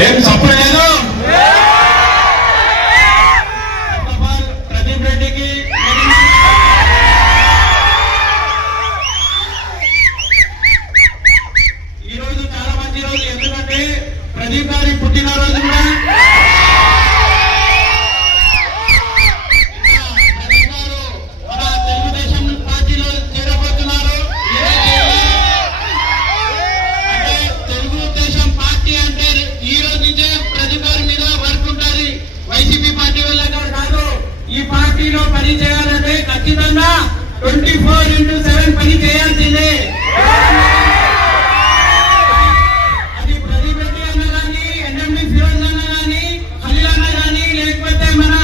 ఏం సపోర్ట్ లేదు. Twenty four into seven పని చేయాల్సిందే. అది పది పెట్టి అన్న కానీ ఎన్ఎండి ఫిరోజ్ అన్న కానీ అన్న కానీ లేకపోతే మన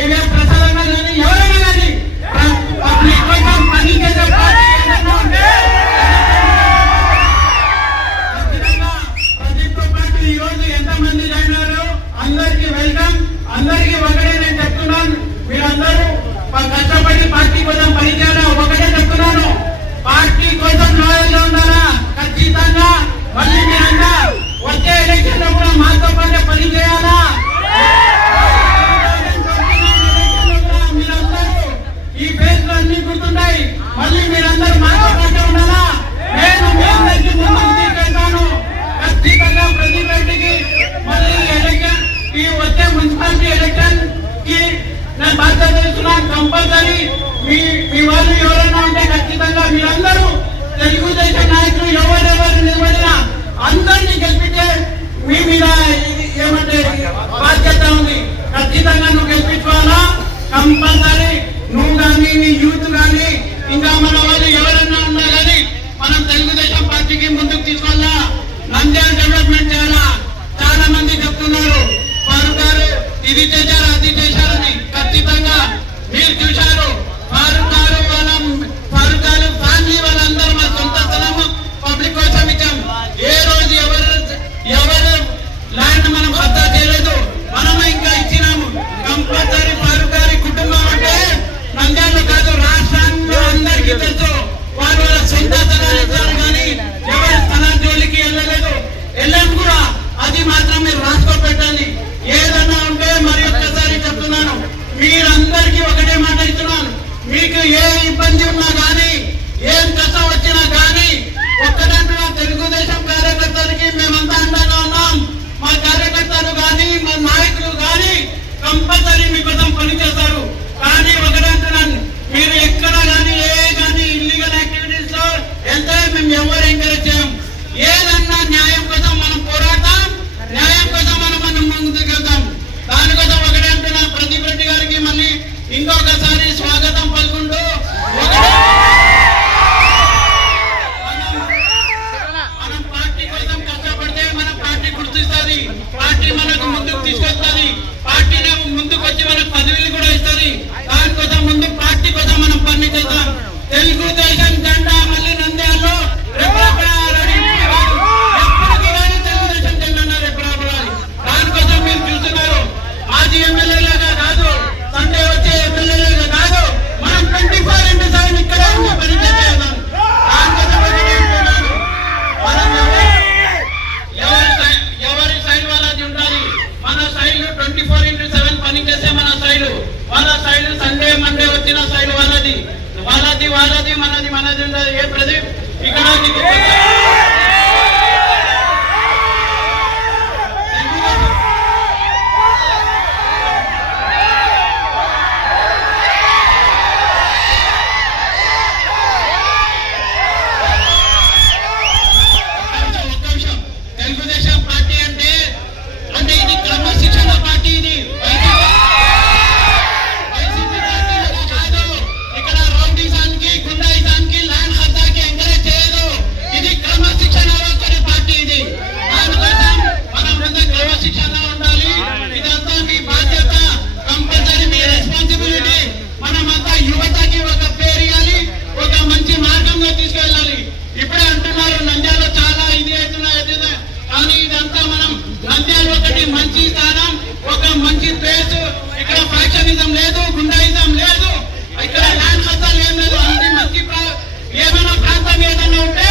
ఏవిఆర్ బయటికి మళ్ళీ ఎలక్షన్ ఈ వచ్చే మున్సిపాలిటీ ఎలక్షన్కి నేను బాధ్యత చేస్తున్నాను కంపల్సరీ. మీ మీ వాళ్ళు ఎవరైనా ఉంటే ఖచ్చితంగా మీరందరూ తెలుగుదేశం నాయకులు ఎవరెవరు నిలబడినా అందరినీ గెలిపించే మీ మీద ఏమంటే బాధ్యత ఉంది. ఖచ్చితంగా నువ్వు గెలిపించుకోవాలా? కంపల్సరీ. నువ్వు కానీ నీ యూత్ కానీ ఇంకా మన వాళ్ళు ఎవరైనా ఉన్నా కానీ మనం తెలుగుదేశం పార్టీకి ముందుకు తీసుకు ఎప్పటికీ మీ కోసం పనిచేస్తారు వాళ్ళ సైడ్ సండే మండే వచ్చిన సైడ్ వాళ్ళది. వాళ్ళది వాళ్ళది మనది మనది ఉండదు. ఏ ప్రదీప్? ఇక్కడ నక్సలిజం లేదు గుండాయిజం లేదు. ఇక్కడ ల్యాండ్ హస్తాలు లేదు. అన్ని మస్కి ఏమైనా ప్రాంతం ఏదైనా ఉంటే